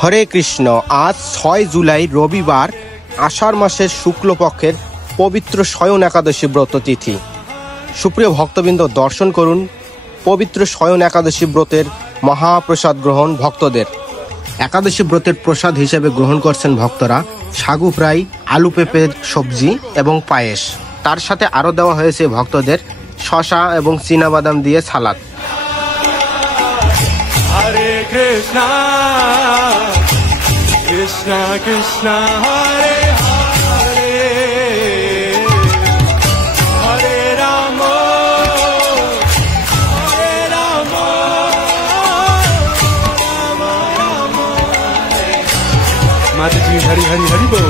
হরে কৃষ্ণ। আজ ৬ জুলাই রবিবার, আষাঢ় মাসের শুক্লপক্ষের পবিত্র শয়ন একাদশী ব্রত তিথি। সুপ্রিয় ভক্তবৃন্দ, দর্শন করুন পবিত্র শয়ন একাদশী ব্রতের মহাপ্রসাদ গ্রহণ ভক্তদের। একাদশী ব্রতের প্রসাদ হিসেবে গ্রহণ করছেন ভক্তরা সাগু ফ্রাই, আলু পেঁপের সবজি এবং পায়েস। তার সাথে আরও দেওয়া হয়েছে ভক্তদের শসা এবং চীনাবাদাম দিয়ে সালাদ। হরে কৃষ্ণ কৃষ্ণ কৃষ্ণ হরে হরে, হরে রাম হরে রাম, রাম রাম। মাতাজি হরি হরি হরি বল।